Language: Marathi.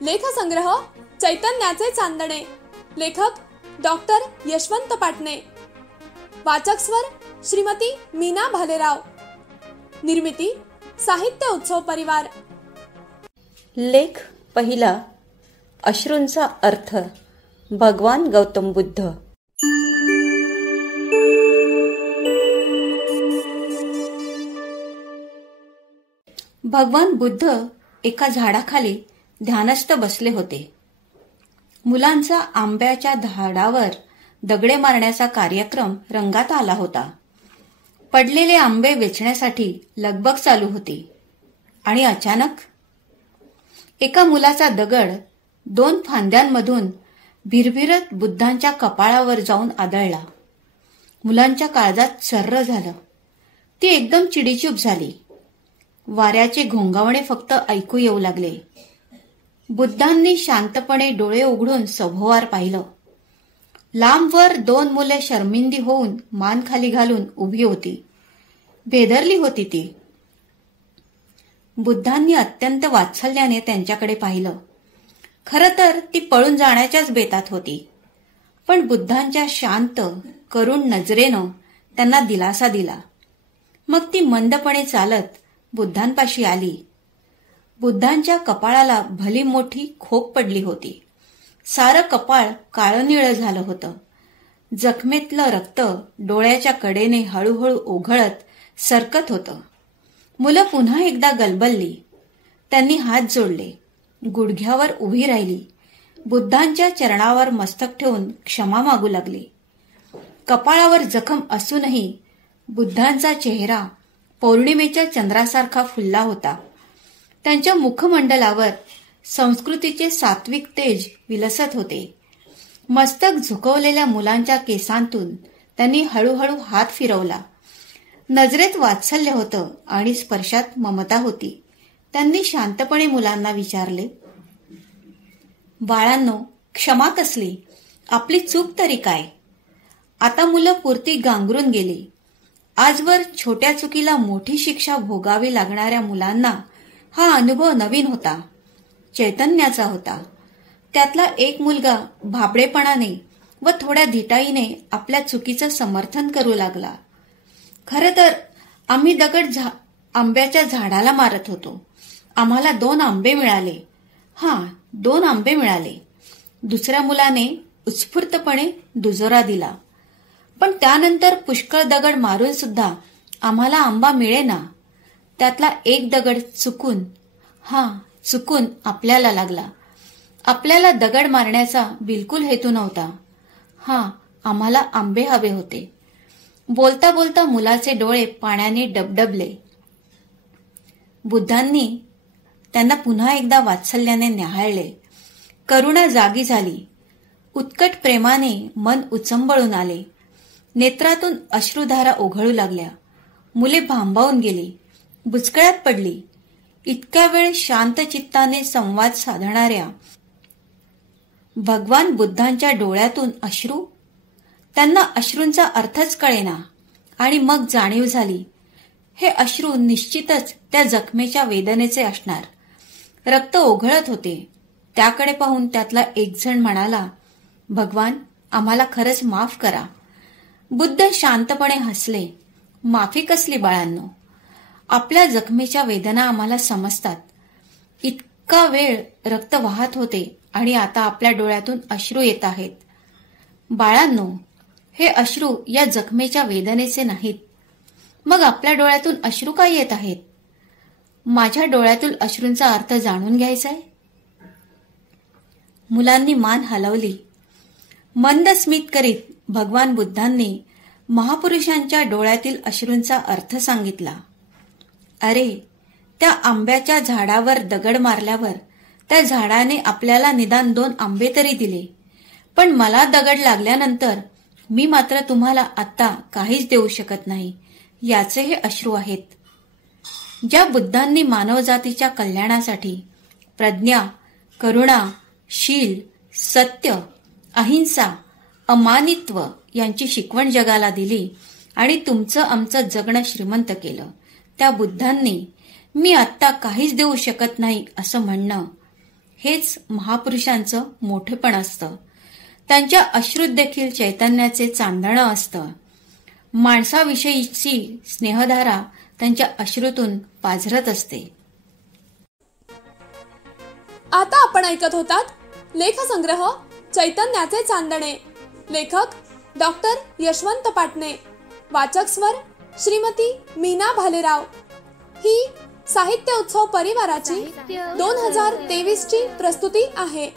लेखसंग्रह चैतन्याचे चांदणे. लेखक डॉक्टर यशवंत पाटणे. वाचक स्वर श्रीमती मीना भालेराव. निर्मिती साहित्य उत्सव परिवार. लेख पहिला. अश्रूंचा अर्थ. भगवान गौतम बुद्ध. भगवान बुद्ध एका झाडाखाली ध्यानस्थ बसले होते. मुलांचा आंब्याच्या झाडावर दगडे मारण्याचा कार्यक्रम रंगात आला होता. पडलेले आंबे वेचण्यासाठी लगबग चालू होती आणि अचानक एका मुलाचा दगड 2 फांद्यांमधून भिरभिरत बुद्धांच्या कपाळावर जाऊन आदळला. मुलांच्या काळजात सर्र झालं. ती एकदम चिडीचूप झाली. वाऱ्याचे घोंगावणे फक्त ऐकू येऊ लागले. बुद्धांनी शांतपणे डोळे उघडून सभोवार पाहिलं. लांबवर 2 मुले शर्मिंदी होऊन मान खाली घालून उभी होती. भेदरली होती ती. बुद्धांनी अत्यंत वात्सल्याने त्यांच्याकडे पाहिलं. खरं तर ती पळून जाण्याच्याच बेतात होती, पण बुद्धांच्या शांत करुण नजरेनं त्यांना दिलासा दिला. मग ती मंदपणे चालत बुद्धांपाशी आली. बुद्धांच्या कपाळाला भली मोठी खोक पडली होती. सारं कपाळ काळं निळं झालं होतं. जखमेतलं रक्त डोळ्याच्या कडेने हळूहळू ओघळत सरकत होतं. मुलं पुन्हा एकदा गलबलली. त्यांनी हात जोडले. गुडघ्यावर उभी राहिली. बुद्धांच्या चरणावर मस्तक ठेवून क्षमा मागू लागली. कपाळावर जखम असूनही बुद्धांचा चेहरा पौर्णिमेच्या चंद्रासारखा फुलला होता. त्यांच्या मुखमंडलावर संस्कृतीचे सात्विक तेज विलसत होते. मस्तक झुकवलेल्या मुलांच्या केसांतून त्यांनी हळूहळू हात फिरवला. नजरेत वात्सल्य होतं आणि स्पर्शात ममता होती. त्यांनी शांतपणे मुलांना विचारले, बाळांनो, क्षमा कसली? आपली चूक तरी काय? आता मुलं पुरती गांगरून गेली. आजवर छोट्या चुकीला मोठी शिक्षा भोगावी लागणाऱ्या मुलांना हा अनुभव नवीन होता, चैतन्याचा होता. त्यातला एक मुलगा भाबडेपणाने व थोड्या धिटाईने आपल्या चुकीचं समर्थन करू लागला. खरं तर आम्ही दगड आंब्याच्या झाडाला मारत होतो. आम्हाला 2 आंबे मिळाले. 2 आंबे मिळाले. दुसऱ्या मुलाने उत्स्फूर्तपणे दुजोरा दिला. पण त्यानंतर पुष्कळ दगड मारून सुद्धा आम्हाला आंबा मिळेना. त्यातला एक दगड चुकून आपल्याला लागला. आपल्याला दगड मारण्याचा बिलकुल हेतू नव्हता. आम्हाला आंबे हवे होते. बोलता बोलता मुलाचे डोळे पाण्याने डबडबले. बुद्धांनी त्यांना पुन्हा एकदा वात्सल्याने न्याहाळले. करुणा जागी झाली. उत्कट प्रेमाने मन उचंबळून आले. नेत्रातून अश्रुधारा ओघळू लागल्या. मुले भांबावून गेली, बुचकळ्यात पडली. इतक्या वेळ शांत चित्ताने संवाद साधणाऱ्या भगवान बुद्धांच्या डोळ्यातून अश्रू? त्यांना अश्रूंचा अर्थच कळेना. आणि मग जाणीव झाली, हे अश्रू निश्चितच त्या जखमेच्या वेदनेचे असणार. रक्त ओघळत होते. त्याकडे पाहून त्यातला एक जण म्हणाला, भगवान, आम्हाला खरंच माफ करा. बुद्ध शांतपणे हसले. माफी कसली बाळांनो? आपल्या जखमेच्या वेदना आम्हाला समजतात. इतका वेळ रक्त वाहत होते आणि आता आपल्या डोळ्यातून अश्रू येत आहेत. बाळांनो, हे अश्रू या जखमेच्या वेदनेचे नाहीत. मग आपल्या डोळ्यातून अश्रू काय येत आहेत? माझ्या डोळ्यातील अश्रूंचा अर्थ जाणून घ्यायचाय? मुलांनी मान हलवली. मंद स्मित करीत भगवान बुद्धांनी महापुरुषांच्या डोळ्यातील अश्रूंचा अर्थ सांगितला. अरे, त्या आंब्याच्या झाडावर दगड मारल्यावर त्या झाडाने आपल्याला निदान 2 आंबे तरी दिले. पण मला दगड लागल्यानंतर मी मात्र तुम्हाला आत्ता काहीच देऊ शकत नाही. याचे हे अश्रू आहेत. ज्या बुद्धांनी मानवजातीच्या कल्याणासाठी प्रज्ञा, करुणा, शील, सत्य, अहिंसा, अमानित्व यांची शिकवण जगाला दिली आणि तुमचं आमचं जगणं श्रीमंत केलं, त्या बुद्धांनी मी आत्ता काहीच देऊ शकत नाही असं म्हणणं, हेच महापुरुषांचं मोठेपण असतं. त्यांच्या अश्रूत देखील चैतन्याचे चांदणं असतं. माणसाविषयीची स्नेहधारा त्यांच्या अश्रूतून पाझरत असते. आता आपण ऐकत होतात लेखसंग्रह चैतन्याचे चांदणे. लेखक डॉक्टर यशवंत पाटणे. वाचक स्वर श्रीमती मीना भालेराव. ही साहित्य उत्सव परिवाराची 2023 ची प्रस्तुती आहे.